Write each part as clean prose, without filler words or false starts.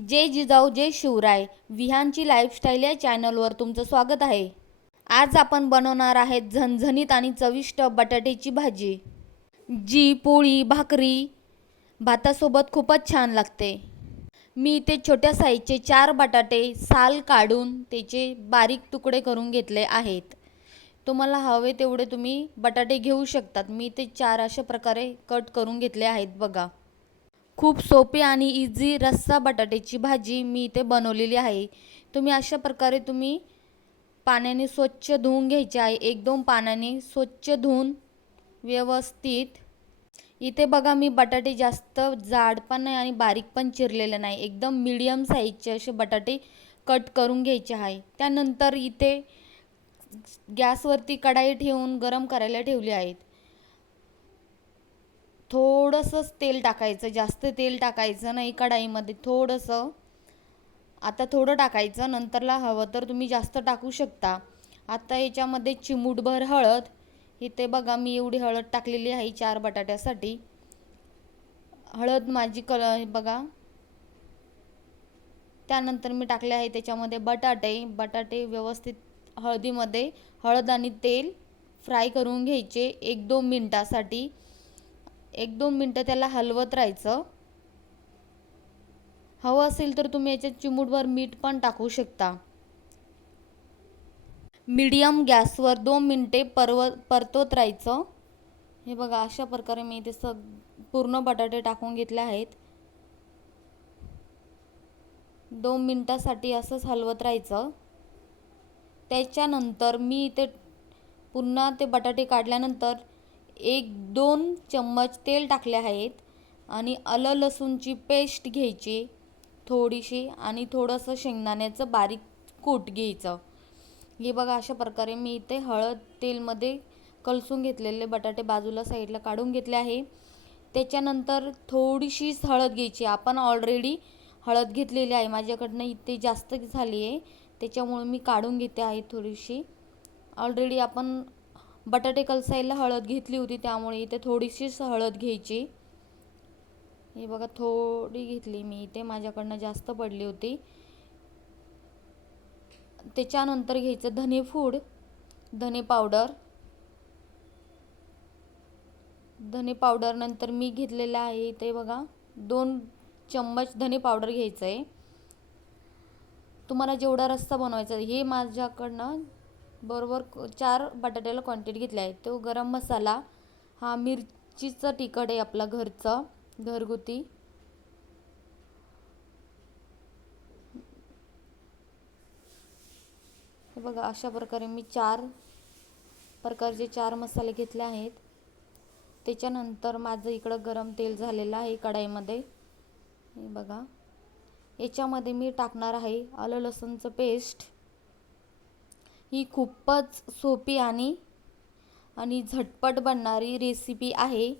जय जिजाऊ जय Shivray. विहानची lifestyle या चॅनलवर तुमचं स्वागत आहे. आज आपण बनवणार आहेत झणझणीत आणि चविष्ट बटाट्याची भाजी, जी पोळी भाकरी भातासोबत खूपच छान लागते. मी इथे छोट्या साईजचे 4 बटाटे साल काढून त्याचे बारीक तुकडे करून घेतले आहेत. तुम्हाला हवे तेवढे तुम्ही बटाटे घेऊ शकतात. मी ते 4 अशा प्रकारे कट करून घेतले आहेत बघा. खूप सोपी आणि इझी रस्सा बटाट्याची भाजी मी इथे बनवलेली आहे. तुम्ही अशा प्रकारे पाण्याने स्वच्छ धुवून घ्यायचे आहे. 1-2 पाण्याने स्वच्छ धुवून व्यवस्थित. इथे बघा मी बटाटे जास्त जाड पण नाही आणि बारीक पण चिरलेले नाही. एकदम मीडियम साईजचे असे बटाटे कट करून घ्यायचे आहे. त्यानंतर इथे गॅसवरती कढाई ठेवून गरम करायला ठेवली आहेत. थोडंसंच तेल टाकायचं, जास्त तेल टाकायचं नाही कढाईमध्ये. थोडंसं आता थोडं टाकायचं, नंतरला हवं तर तुम्ही जास्त टाकू शकता. आता याच्यामध्ये चिमूटभर हळद. इथे बघा मी एवढी हळद टाकलेली आहे 4 बटाट्यासाठी. हळद माझी बघा. त्यानंतर मी टाकले आहे त्याच्यामध्ये बटाटे व्यवस्थित हळदीमध्ये हळद आणि तेल फ्राय करून घ्यायचे 1-2 मिनिटासाठी. 1-2 मिनटं त्याला हलवत राहायचं. हवं असेल तर तुम्ही याच्यात चिमूटभर मीठ पण टाकू शकता. मीडियम गॅसवर 2 मिनिटे परतवत राहायचं. हे बघा अशा प्रकारे मी इथे पूर्ण बटाटे टाकून घेतले आहेत. 2 मिनिटासाठी असंच हलवत राहायचं. त्याच्यानंतर मी इथे पुन्हा ते बटाटे काढल्यानंतर 1-2 चम्मच तेल टाकले आहेत आणि आलं लसूणची पेस्ट घ्यायची थोडीशी आणि थोडंसं शेंगदाण्याचं बारीक कूट घ्यायचं. हे बघा अशा प्रकारे मी इथे हळद तेलमध्ये कलसून घेतलेले बटाटे बाजूला साईडला काढून घेतले आहे. त्याच्यानंतर थोडीशीच हळद घ्यायची. आपण ऑलरेडी हळद घेतलेली आहे. माझ्याकडनं इथे जास्त झाली आहे त्याच्यामुळे मी काढून घेते आहे थोडीशी. ऑलरेडी आपण बटाटे कलसायला हळद घेतली होती त्यामुळे इथे थोडीशीच हळद घ्यायची. हे बघा थोडी घेतली मी इथे, माझ्याकडनं जास्त पडली होती. त्याच्यानंतर घ्यायचं धनेपूड, धने पावडर नंतर मी घेतलेलं आहे इथे बघा 2 चम्मच धने पावडर घ्यायचं आहे. तुम्हाला जेवढा रस्सा बनवायचा हे माझ्याकडनं बरोबर 4 बटाट्याला क्वांटिटी घेतली आहे. तो गरम मसाला, हा मिरचीचं तिखट आहे आपला घरचं घरगुती. हे बघा अशा प्रकारे मी 4 प्रकारचे 4 मसाले घेतले आहेत. त्याच्यानंतर माझं इकडं गरम तेल झालेलं आहे कढाईमध्ये. हे बघा याच्यामध्ये मी टाकणार आहे आलं लसूणचं पेस्ट. ही खूपच सोपी आणि झटपट बनणारी रेसिपी आहे.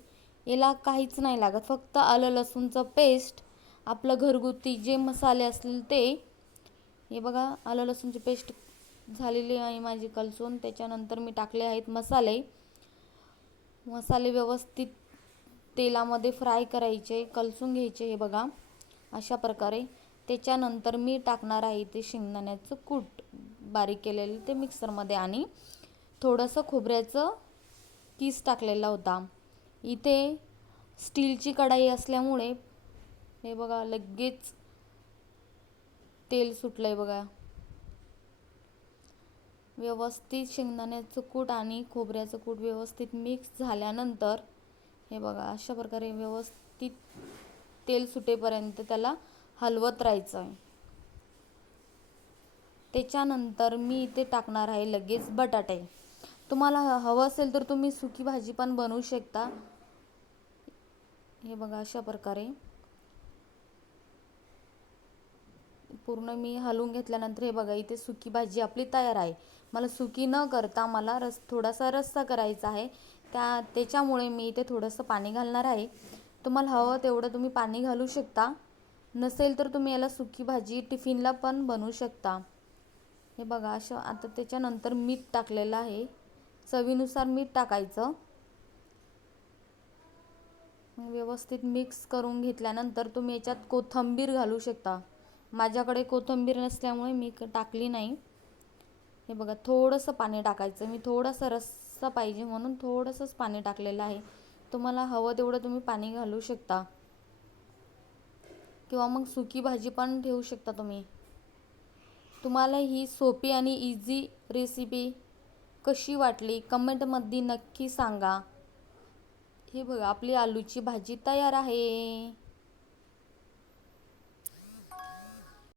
याला काहीच नाही लागत, फक्त आलं लसूणचं पेस्ट, आपलं घरगुती जे मसाले असतील ते. हे बघा आलं लसूणची पेस्ट झालेली आहे माझी कलसून. त्याच्यानंतर मी टाकले आहेत मसाले व्यवस्थित तेलामध्ये फ्राय करायचे, कलसून घ्यायचे. हे बघा अशा प्रकारे. त्याच्यानंतर मी टाकणार आहे ते शेंगदाण्याचं कूट बारीक केलेलं ते मिक्सरमध्ये आणि थोडंसं खोबऱ्याचं कीस टाकलेला होता. इथे स्टीलची कढाई असल्यामुळे हे बघा लगेच तेल सुटलंय बघा. व्यवस्थित शेंगदाण्याचं कूट आणि खोबऱ्याचं कूट व्यवस्थित मिक्स झाल्यानंतर हे बघा अशा प्रकारे व्यवस्थित तेल सुटेपर्यंत त्याला हलवत राहायचं. त्याच्यानंतर मी इथे टाकणार आहे लगेच बटाटे. तुम्हाला हवं असेल तर तुम्ही सुकी भाजी पण बनवू शकता. हे बघा अशा प्रकारे पूर्ण मी हलवून घेतल्यानंतर हे बघा इथे सुकी भाजी आपली तयार आहे. मला सुकी न करता मला थोडासा रस्सा करायचा आहे. त्याच्यामुळे मी इथे थोडंसं पाणी घालणार आहे. तुम्हाला हवं तेवढं तुम्ही पाणी घालू शकता. नसेल तर तुम्ही याला सुकी भाजी टिफिनला पण बनवू शकता. हे बघा असं. आता त्याच्यानंतर मीठ टाकलेलं आहे, चवीनुसार मीठ टाकायचं. व्यवस्थित मिक्स करून घेतल्यानंतर तुम्ही याच्यात कोथिंबीर घालू शकता. माझ्याकडे कोथिंबीर नसल्यामुळे मी टाकली नाही. हे बघा, थोडंसं पाणी टाकायचं. मी थोडासा रस्सा पाहिजे म्हणून थोडंसंच पाणी टाकलेलं आहे. तुम्हाला हवं तेवढं तुम्ही पाणी घालू शकता किंवा मग सुकी भाजी पण ठेवू शकता तुम्ही. तुम्हाला ही सोपी आणि इझी रेसिपी कशी वाटली कमेंटमध्ये नक्की सांगा. हे बघा, आपली आलूची भाजी तयार आहे.